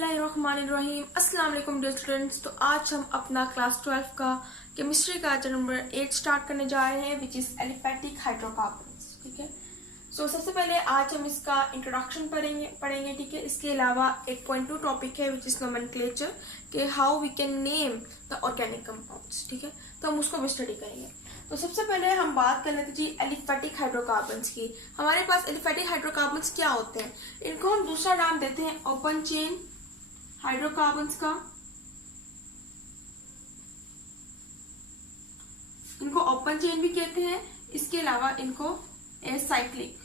बिस्मिल्लाहिर्रहमानिर्रहीम। अस्सलाम वालेकुम डियर स्टूडेंट्स। तो आज हम अपना क्लास 12 का केमिस्ट्री का चैप्टर नंबर 8 स्टार्ट करने जा रहे हैं, विच इज़ एलिफेटिक हाइड्रोकार्बन्स। ठीक है, सो सबसे पहले आज हम इसका इंट्रोडक्शन पढ़ेंगे। ठीक है, इसके अलावा 8.2 टॉपिक है विच इज़ नोमेनक्लेचर के how we can name the organic compounds. ठीक है, तो हम उसको भी स्टडी करेंगे। तो सबसे पहले हम बात कर लेते जी एलिफेटिक हाइड्रोकार्बन्स की। हमारे पास एलिफेटिक हाइड्रोकार्बन्स क्या होते हैं? इनको हम दूसरा नाम देते हैं ओपन चेन हाइड्रोकार्बन्स का। इनको ओपन चेन भी कहते हैं। इसके अलावा इनको एसाइक्लिक,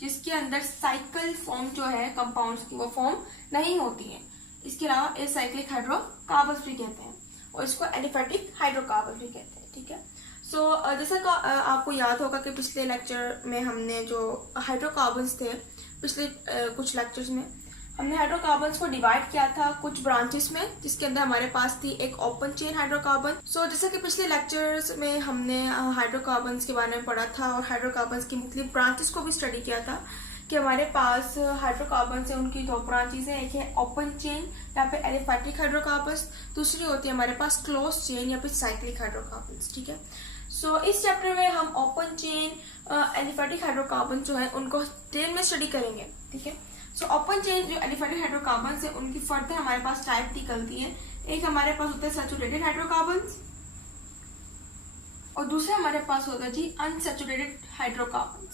जिसके अंदर साइकिल फॉर्म जो है कंपाउंड्स की वो फॉर्म नहीं होती है, इसके अलावा एसाइक्लिक हाइड्रोकार्बन्स भी कहते हैं, और इसको एलिफेटिक हाइड्रोकार्बन भी कहते हैं। ठीक है, सो जैसा कि आपको याद होगा कि पिछले लेक्चर में हमने जो हाइड्रोकार्बन्स थे, पिछले कुछ लेक्चर्स में हमने हाइड्रोकार्बन्स को डिवाइड किया था कुछ ब्रांचेस में, जिसके अंदर हमारे पास थी एक ओपन चेन हाइड्रोकार्बन। सो जैसा कि पिछले लेक्चर्स में हमने हाइड्रोकार्बन्स के बारे में पढ़ा था और हाइड्रोकार्बन्स की मुख्तलिफ ब्रांचेस को भी स्टडी किया था कि हमारे पास हाइड्रोकार्बन से उनकी दो ब्रांचेस हैं। एक है ओपन चेन या फिर एलिफेटिक हाइड्रोकार्बन्स, दूसरी होती है हमारे पास क्लोज चेन या फिर साइक्लिक हाइड्रोकार्बन्स। ठीक है, सो इस चैप्टर में हम ओपन चेन एलिफेटिक हाइड्रोकार्बन जो है उनको डिटेल में स्टडी करेंगे। ठीक है, सो ओपन चेन जो एलिफेटिक हाइड्रोकार्बन है उनकी फर्दर हमारे पास टाइप निकलती है। एक हमारे पास होता है सैचुरेटेड हाइड्रोकार्बन और दूसरा हमारे पास होता है जी अनसैचुरेटेड हाइड्रोकार्बन।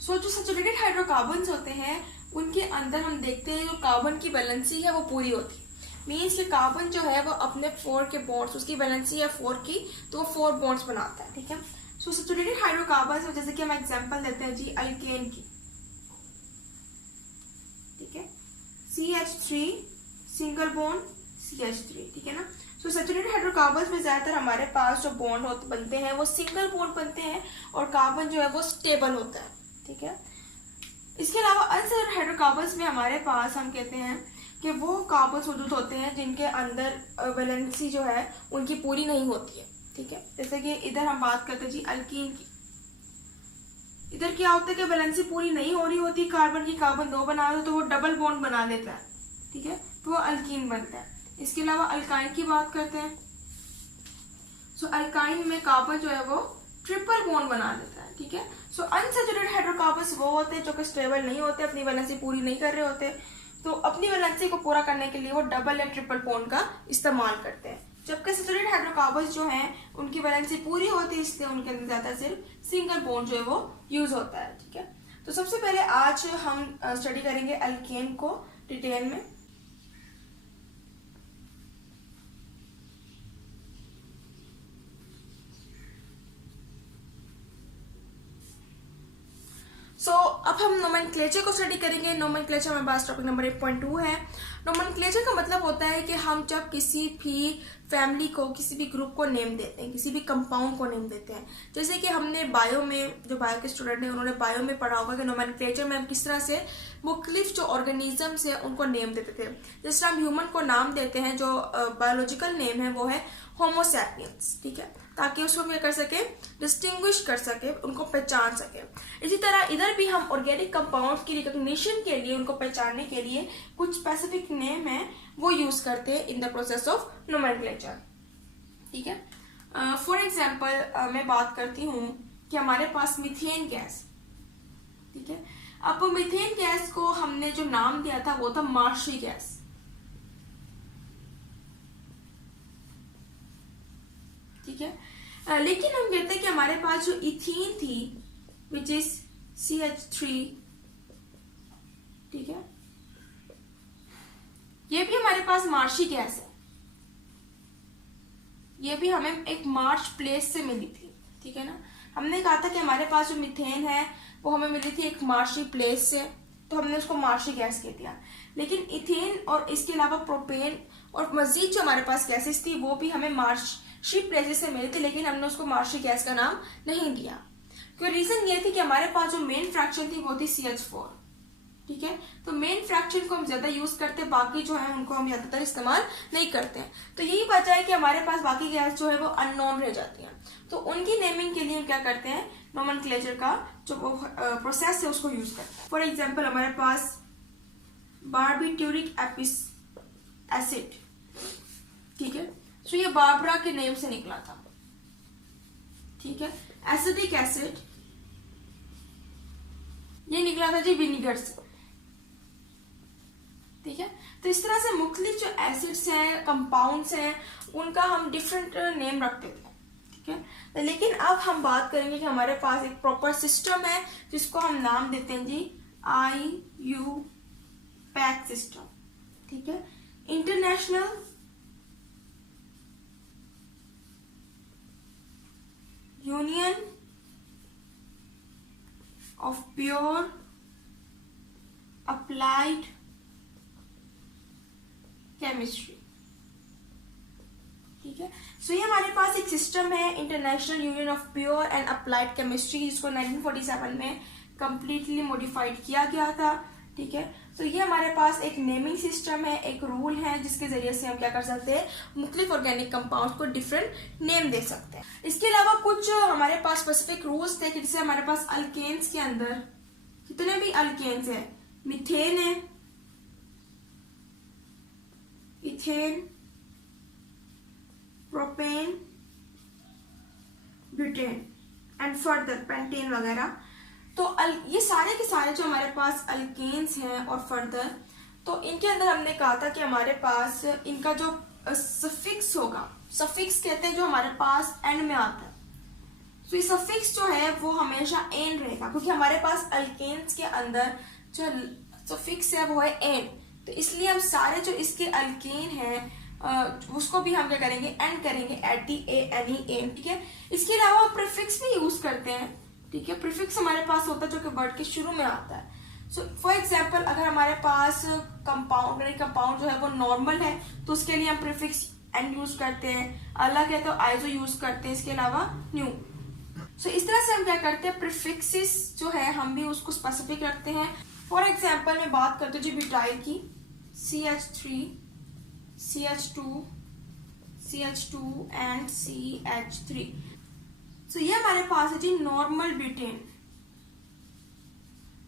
सो जो सैचुरेटेड हाइड्रोकार्बन होते हैं उनके अंदर हम देखते हैं जो कार्बन की बैलेंसी है वो पूरी होती है। मीन्स कि कार्बन जो है वो अपने 4 के बॉन्ड्स, उसकी बैलेंसी है 4 की, तो वो 4 बॉन्ड्स बनाता है। ठीक है, सो सैचुरेटेड हाइड्रोकार्बन जैसे कि हम एग्जांपल देते हैं जी अल्केन की। ठीक है, CH3 सिंगल बॉन्ड CH3। ठीक है ना, सो सैचुरेटेड हाइड्रोकार्बन में ज्यादातर हमारे पास जो बॉन्ड बनते हैं वो सिंगल बॉन्ड बनते हैं और कार्बन जो है वो स्टेबल होता है। ठीक है, इसके अलावा अनसैचुरेटेड हाइड्रोकार्बन्स में हमारे पास हम कहते हैं कि वो कार्बन्स मौजूद होते हैं जिनके अंदर वैलेंसी जो है उनकी पूरी नहीं होती है। ठीक है, जैसे कि इधर हम बात करते हैं जी अल्कीन की। इधर क्या होता है कि वैलेंसी पूरी नहीं हो रही होती कार्बन की, कार्बन 2 बना दो तो वो डबल बॉन्ड बना लेता है। ठीक है, तो वो अल्कीन बनता है। इसके अलावा अल्काइन की बात करते हैं, सो अल्काइन में कार्बन जो है वो ट्रिपल बॉन्ड बना देता है। ठीक है, सो अनसैचुरेटेड हाइड्रोकार्बन्स वो होते हैं जो कि स्टेबल नहीं होते, अपनी वैलेंसी पूरी नहीं कर रहे होते, तो अपनी वैलेंसी को पूरा करने के लिए वो डबल या ट्रिपल बॉन्ड का इस्तेमाल करते हैं। जबकि सैचुरेटेड हाइड्रोकार्बन्स जो हैं उनकी वैलेंसी पूरी होती है, इसलिए उनके अंदर ज्यादा सिर्फ सिंगल बॉन्ड जो है वो यूज होता है। ठीक है, तो सबसे पहले आज हम स्टडी करेंगे अल्केन को डिटेल में। अब हम नोमेनक्लेचर को स्टडी करेंगे। नोमेनक्लेचर हमारे पास टॉपिक नंबर 8.2 है। नोमेनक्लेचर का मतलब होता है कि हम जब किसी भी फैमिली को, किसी भी ग्रुप को नेम देते हैं, किसी भी कंपाउंड को नेम देते हैं। जैसे कि हमने बायो में, जो बायो के स्टूडेंट हैं उन्होंने बायो में पढ़ा होगा कि नोमेनक्लेचर में हम किस तरह से मुख्तलिफ जो ऑर्गेनिजम्स है उनको नेम देते थे। जिस तरह हम ह्यूमन को नाम देते हैं, जो बायोलॉजिकल नेम है वो है होमो सैपियंस। ठीक है, ताकि उसको क्या कर सके, डिस्टिंग्विश कर सके, उनको पहचान सके। इसी तरह इधर भी हम ऑर्गेनिक कंपाउंड्स की रिकॉग्निशन के लिए, उनको पहचानने के लिए कुछ स्पेसिफिक नेम है वो यूज करते हैं in the process of nomenclature. ठीक है, फॉर एग्जांपल मैं बात करती हूँ कि हमारे पास मीथेन गैस। ठीक है, अब मीथेन गैस को हमने जो नाम दिया था वो था मार्शी गैस। ठीक है, लेकिन हम कहते हैं कि हमारे पास जो इथीन थी विच इज CH3, ठीक है, ये भी हमारे पास मार्शी गैस है। ये भी हमें एक मार्च प्लेस से मिली थी। ठीक है ना, हमने कहा था कि हमारे पास जो मीथेन है वो हमें मिली थी एक मार्शी प्लेस से, तो हमने उसको मार्शी गैस कह दिया। लेकिन इथेन और इसके अलावा प्रोपेन और मजीद जो हमारे पास गैसेस थी वो भी हमें मार्शी प्लेसेस से मिली थी, लेकिन हमने उसको मार्शी गैस का नाम नहीं दिया। क्योंकि रीजन ये थी कि हमारे पास जो मेन फ्रैक्शन थी वो थी CH4। ठीक है, तो मेन फ्रैक्शन को हम ज्यादा यूज करते हैं, बाकी जो है उनको हम ज्यादातर इस्तेमाल नहीं करते हैं। तो यही वजह है कि हमारे पास बाकी गैस जो है वो अननोन रह जाती हैं। तो उनकी नेमिंग के लिए हम क्या करते हैं, नोमेनक्लेचर का जो प्रोसेस है उसको यूज करते हैं। फॉर एग्जाम्पल हमारे पास बारबिट्यूरिक एसिड, ठीक है। सो ये बारबरा के नेम से निकला था, ठीक है। एसिडिक एसिड ये निकला था जी विनीगर से, ठीक है। तो इस तरह से मुख्तलिफ जो एसिड्स हैं, कंपाउंड्स हैं, उनका हम डिफरेंट नेम रखते थे, ठीक है। लेकिन अब हम बात करेंगे कि हमारे पास एक प्रॉपर सिस्टम है जिसको हम नाम देते हैं जी IUPAC सिस्टम, ठीक है। International union of pure applied chemistry, ठीक है। सो ये हमारे पास एक सिस्टम है international union of pure and applied chemistry, जिसको 1947 में कंप्लीटली मॉडिफाइड किया गया था, ठीक है। तो ये हमारे पास एक नेमिंग सिस्टम है, एक रूल है जिसके जरिए से हम क्या कर सकते हैं, मुख्तलिफ ऑर्गेनिक कंपाउंड्स को डिफरेंट नेम दे सकते हैं। इसके अलावा कुछ हमारे पास स्पेसिफिक रूल्स थे कि जैसे हमारे पास अल्केन्स के अंदर कितने भी अल्केन्स है, मीथेन है, ethane, propane, butane and further pentane वगैरह। तो ये सारे के सारे जो हमारे पास अल्केन्स हैं और फर्दर, तो इनके अंदर हमने कहा था कि हमारे पास इनका जो सफिक्स होगा, सफिक्स कहते हैं जो हमारे पास एंड में आता है, तो ये सफिक्स जो है वो हमेशा एंड रहेगा, क्योंकि हमारे पास अल्केन्स के अंदर जो सफिक्स है वो है एंड। तो इसलिए हम सारे जो इसके अल्केन हैं उसको भी हम क्या करेंगे, एंड करेंगे एट दी एनी एन, ठीक है। इसके अलावा हम प्रीफिक्स भी यूज करते हैं, ठीक है। प्रीफिक्स हमारे पास होता है जो कि वर्ड के शुरू में आता है। सो फॉर एग्जांपल अगर हमारे पास कंपाउंड जो है वो नॉर्मल है तो उसके लिए हम प्रीफिक्स एंड यूज करते हैं, अलग है तो आइजो यूज करते हैं, इसके अलावा न्यू। सो इस तरह से हम क्या करते हैं, प्रीफिक्सेस जो है हम भी उसको स्पेसिफिक रखते हैं। फॉर एग्जाम्पल मैं बात करती हूँ जी ब्यूटाइल की, CH3, CH2, CH2 and CH3। सो ये हमारे पास है जी नॉर्मल ब्यूटेन।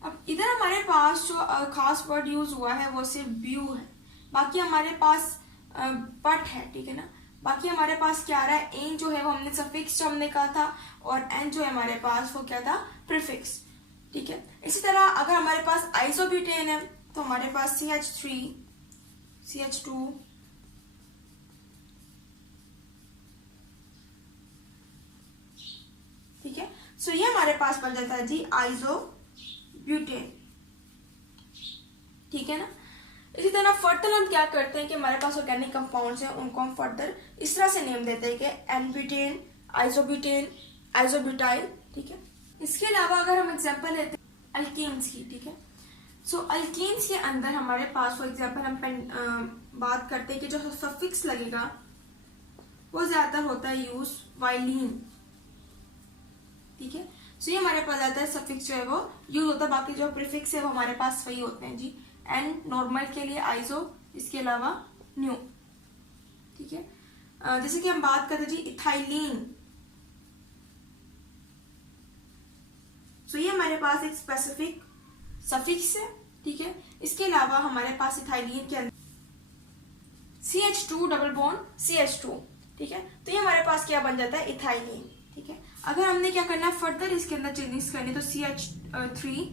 अब इधर हमारे पास जो खास वर्ड यूज हुआ है वो सिर्फ ब्यू है, बाकी हमारे पास बट है, ठीक है ना। बाकी हमारे पास क्या आ रहा है, एन जो है वो हमने सफिक्स जो हमने कहा था, और एन जो है हमारे पास वो क्या था, प्रीफिक्स, ठीक है। इसी तरह अगर हमारे पास आइसोब्यूटेन है तो हमारे पास CH3, CH2, ठीक है। सो ये हमारे पास बन जाता है जी आइसोब्यूटेन, ठीक है ना। इसी तरह फर्दर हम क्या करते हैं कि हमारे पास ऑर्गेनिक कंपाउंड्स हैं उनको हम फर्दर इस तरह से नेम देते हैं कि एनब्यूटेन, आइसोब्यूटेन, आइसोब्यूटाइल, ठीक है। इसके अलावा अगर हम एग्जांपल लेते हैं अल्कीन्स की, ठीक है। सो अल्कीन्स के अंदर हमारे पास फॉर एग्जांपल हम बात करते हैं कि जो सफिक्स लगेगा वो ज्यादातर होता है यूज वाइलिन, ठीक है। सो ये हमारे पास आता है सफिक्स जो है वो यूज होता है, बाकी जो प्रीफिक्स है वो हमारे पास वही होते हैं जी, एन नॉर्मल के लिए आइसो, इसके अलावा न्यू, ठीक है। जैसे कि हम बात करते हैं जी इथाइलिन, सो ये हमारे पास एक स्पेसिफिक सफिक्स है, ठीक है। इसके अलावा हमारे पास इथाइलिन के अंदर CH2 डबल बॉन्ड CH2, ठीक है। तो ये हमारे पास क्या बन जाता है, इथाइलिन, ठीक है। अगर हमने क्या करना है फर्दर इसके अंदर चेंजेस करनी तो CH3,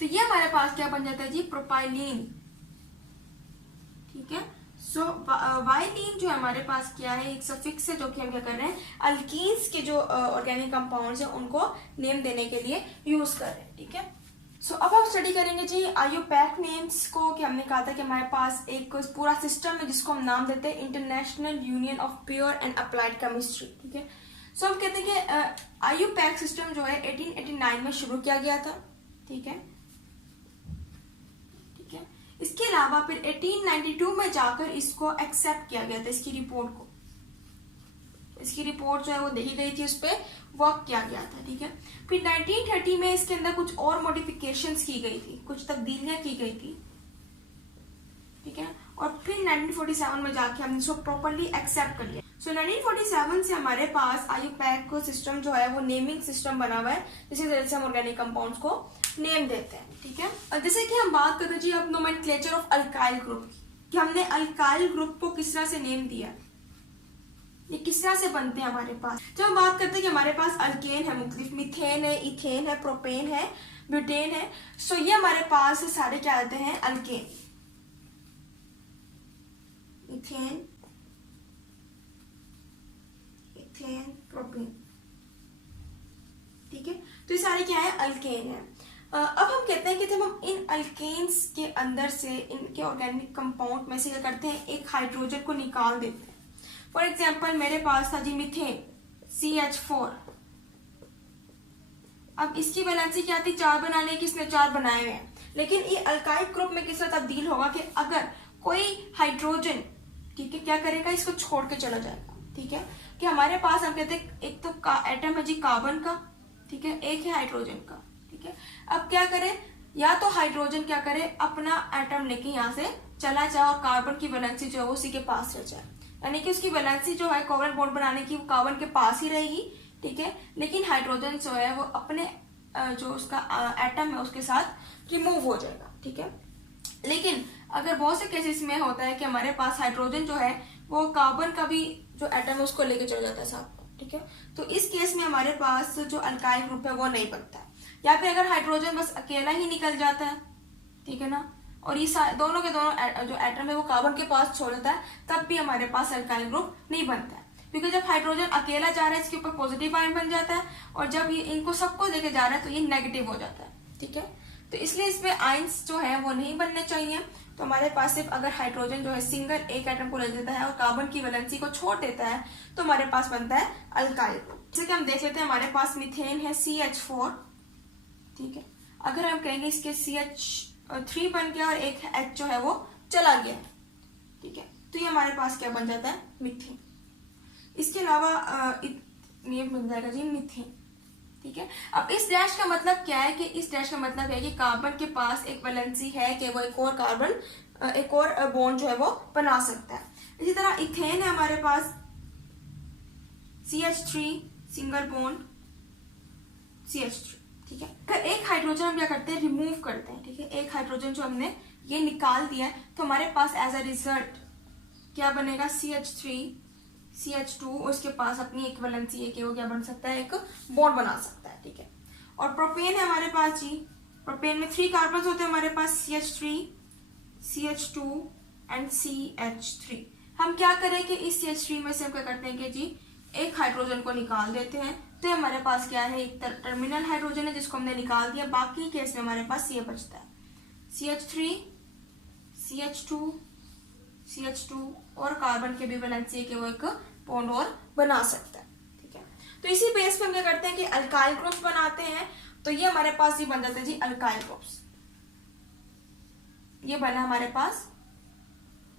तो ये हमारे पास क्या बन जाता है जी, प्रोपाइलिन, ठीक है। सो वाइलिन जो हमारे पास क्या है, एक सफिक्स है जो कि हम क्या कर रहे हैं, अल्कीन्स के जो ऑर्गेनिक कंपाउंड्स हैं उनको नेम देने के लिए यूज कर रहे हैं, ठीक है। सो अब हम स्टडी करेंगे जी IUPAC नेम्स को, कि हमने कहा था कि हमारे पास एक पूरा सिस्टम है जिसको हम नाम देते हैं international union of pure and applied chemistry, ठीक है। सो हम कहते हैं कि IUPAC सिस्टम जो है 1889 में शुरू किया गया था, ठीक है। इसके अलावा फिर 1892 में जाकर इसको एक्सेप्ट किया गया था, इसकी रिपोर्ट को, इसकी रिपोर्ट जो है वो देखी गई थी, उस पर वर्क किया गया था, ठीक है। फिर 1930 में इसके अंदर कुछ और मॉडिफिकेशंस की गई थी, कुछ तब्दीलियां की गई थी, ठीक है। और फिर 1947 में जाके हमने इसको प्रॉपरली एक्सेप्ट कर लिया। सो 1947 से हमारे पास आईयूपैक को सिस्टम जो है वो नेमिंग सिस्टम बना हुआ है, जिसकी वजह से हम ऑर्गेनिक कंपाउंड्स को नेम देते हैं, ठीक है। और जैसे कि हम बात करते हैं जी अब नोमेनक्लेचर ऑफ अल्काइल ग्रुप, कि हमने अल्काइल ग्रुप को किस तरह से नेम दिया, ये किस तरह से बनते हैं हमारे पास। जब हम बात करते हैं कि हमारे पास अल्केन है, मुख्तलिफ मीथेन है, इथेन है, प्रोपेन है, ब्यूटेन है, सो ये हमारे पास सारे क्या आते हैं अल्केन, इथेन, इथेन, प्रोपेन, ठीक है। तो ये सारे क्या है अल्केन है। अब हम कहते हैं कि जब हम इन अल्केन्स के अंदर से इनके ऑर्गेनिक कंपाउंड में से क्या करते हैं, एक हाइड्रोजन को निकाल देते हैं। फॉर एग्जाम्पल मेरे पास था जी मीथेन CH4, अब इसकी वैलेंसी क्या थी, 4 बनाने की, इसने 4 बनाए हुए हैं, लेकिन ये अल्काइल ग्रुप में किस तरह तब्दील होगा कि अगर कोई हाइड्रोजन, ठीक है, क्या करेगा, इसको छोड़ के चला जाएगा, ठीक है। कि हमारे पास हम कहते हैं एक तो एटम है जी कार्बन का, ठीक है, एक है हाइड्रोजन का, ठीक है। अब क्या करे, या तो हाइड्रोजन क्या करे, अपना एटम लेके यहाँ से चला जाए और कार्बन की वैलेंसी जो है वो उसी के पास रह जाए, यानी कि उसकी वैलेंसी जो है कोवलेंट बॉन्ड बनाने की वो कार्बन के पास ही रहेगी, ठीक है, लेकिन हाइड्रोजन जो है वो अपने जो उसका एटम है उसके साथ रिमूव हो जाएगा, ठीक है। लेकिन अगर बहुत से केसेस में होता है कि हमारे पास हाइड्रोजन जो है वो कार्बन का भी जो एटम है उसको लेके चला जाता है साथ, ठीक है। तो इस केस में हमारे पास जो अल्काइल ग्रुप है वो नहीं बनता है। या फिर अगर हाइड्रोजन बस अकेला ही निकल जाता है, ठीक है ना, और ये दोनों के दोनों जो एटम है वो कार्बन के पास छोड़ देता है, तब भी हमारे पास अल्काइल ग्रुप नहीं बनता है, क्योंकि जब हाइड्रोजन अकेला जा रहा है इसके ऊपर पॉजिटिव आयन बन जाता है, और जब ये इनको सबको लेके जा रहा है तो ये नेगेटिव हो जाता है, ठीक है। तो इसलिए इसमें आयंस जो है वो नहीं बनने चाहिए। तो हमारे पास सिर्फ अगर हाइड्रोजन जो है सिंगल एक एटम को ले लेता है और कार्बन की वैलेंसी को छोड़ देता है तो हमारे पास बनता है अल्काइल ग्रुप। जैसे कि हम देख लेते हैं हमारे पास मीथेन है CH4, ठीक है। अगर हम कहेंगे इसके CH3 बन गया और एक H जो है वो चला गया, ठीक है, तो ये हमारे पास क्या बन जाता है मीथेन। इसके अलावा ये बन जाएगा जी मीथेन, ठीक है। अब इस डैश का मतलब क्या है, कि इस डैश का मतलब है कि कार्बन के पास एक वैलेंसी है कि वो एक और कार्बन एक और बॉन्ड जो है वो बना सकता है। इसी तरह इथेन है हमारे पास CH3 सिंगल बॉन्ड CH3, ठीक है। अगर एक हाइड्रोजन हम क्या करते हैं रिमूव करते हैं, ठीक है, एक हाइड्रोजन जो हमने ये निकाल दिया है तो हमारे पास एज अ रिजल्ट क्या बनेगा CH3 CH2, उसके पास अपनी एक वैलेंसी है कि वो क्या बन सकता है, एक बॉन्ड बना सकता है, ठीक है। और प्रोपेन है हमारे पास जी, प्रोपेन में 3 कार्बन होते हैं हमारे पास CH3 CH2 एंड CH3। हम क्या करें कि इस CH3 में से हम क्या करते हैं कि जी एक हाइड्रोजन को निकाल देते हैं, तो हमारे पास क्या है एक टर्मिनल हाइड्रोजन है जिसको हमने निकाल दिया, बाकी केस में हमारे पास ये बचता है CH3 CH2 CH2 और कार्बन के भी वैलेंसी है कि वो एक बॉन्ड और बना सकता है, ठीक है। तो इसी बेस पे हम क्या करते हैं कि अल्काइल ग्रुप्स बनाते हैं, तो ये हमारे पास ही बन जाते हैं जी अल्काइल ग्रुप्स। ये बना हमारे पास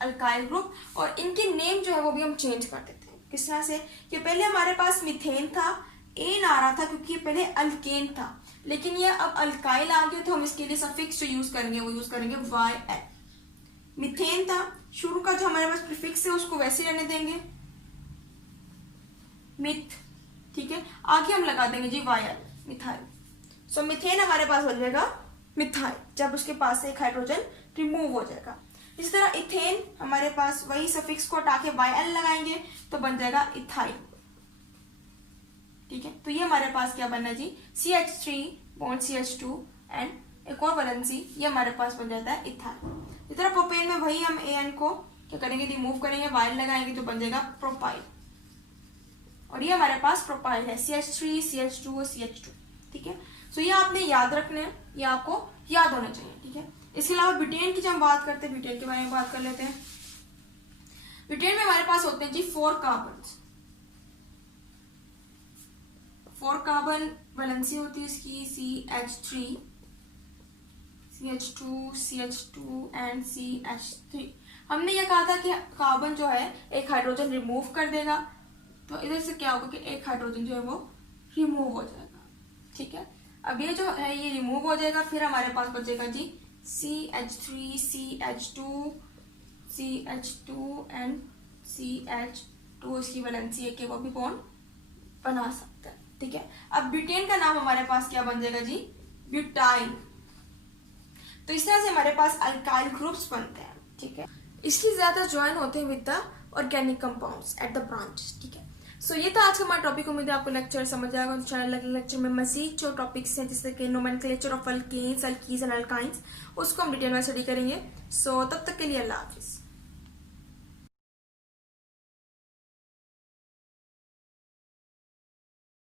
अल्काइल ग्रुप, और इनके नेम जो है वो भी हम चेंज कर देते हैं। किस तरह से, कि पहले हमारे पास मीथेन था, एन आ रहा था क्योंकि पहले अल्केन था, लेकिन ये अब अल्काइल आ गया तो हम इसके लिए सफिक्स जो यूज करेंगे वो यूज करेंगे YL। मीथेन था, शुरू का जो हमारे पास प्रीफिक्स है उसको वैसे रहने देंगे मिथ, ठीक है, आगे हम लगा देंगे जी YL मिथाइल। सो मीथेन हमारे पास हो जाएगा मिथाइल जब उसके पास से एक हाइड्रोजन रिमूव हो जाएगा। इसी तरह इथेन हमारे पास वही सफिक्स को हटा के YL लगाएंगे तो बन जाएगा इथाइल, ठीक है। तो ये हमारे पास क्या बनना है जी CH3 बॉन्ड CH2 एंड एक और वैलेंसी, ये हमारे पास बन जाता है इथाइल। इस तरह प्रोपेन में वही हम AN को क्या करेंगे रिमूव करेंगे, YL लगाएंगे तो बन जाएगा प्रोपाइल, और ये हमारे पास प्रोपाइल है CH3 CH2 और CH2, ठीक है। सो ये आपने याद रखना है, ये आपको याद होना चाहिए, ठीक है। इसके अलावा ब्यूटेन की जब हम बात करते हैं, ब्यूटेन के बारे में बात कर लेते हैं। ब्यूटेन में हमारे पास होते हैं जी 4 कार्बन, 4 कार्बन वैलेंसी होती है इसकी CH3 CH2 CH2 and CH3। हमने ये कहा था कि कार्बन जो है एक हाइड्रोजन रिमूव कर देगा, तो इधर से क्या होगा कि एक हाइड्रोजन जो है वो रिमूव हो जाएगा, ठीक है। अब ये जो है ये रिमूव हो जाएगा, फिर हमारे पास बचेगा जी CH3 CH2 CH2 and CH2 इसकी वैलेंसी है कि वो भी बॉन्ड बना सकते हैं, ठीक है। अब ब्यूटेन का नाम हमारे पास क्या बन जाएगा जी, ब्यूटाइन। तो इस तरह से हमारे पास अल्काइल ग्रुप्स बनते हैं, ठीक है। इसलिए ज्यादा ज्वाइन होते हैं with the organic compounds at the branch, ठीक है। सो ये था आज का हमारा टॉपिक। उम्मीद है आपको लेक्चर समझ आएगा। इंशाल्लाह अगले लेक्चर में मजीद जो टॉपिक्स हैं जैसे कि नोमेनक्लेचर ऑफ अल्केन्स, अल्कीज एंड अल्काइंस, उसको हम डिटेल में स्टडी करेंगे। सो तब तक के लिए अल्लाह हाफिज।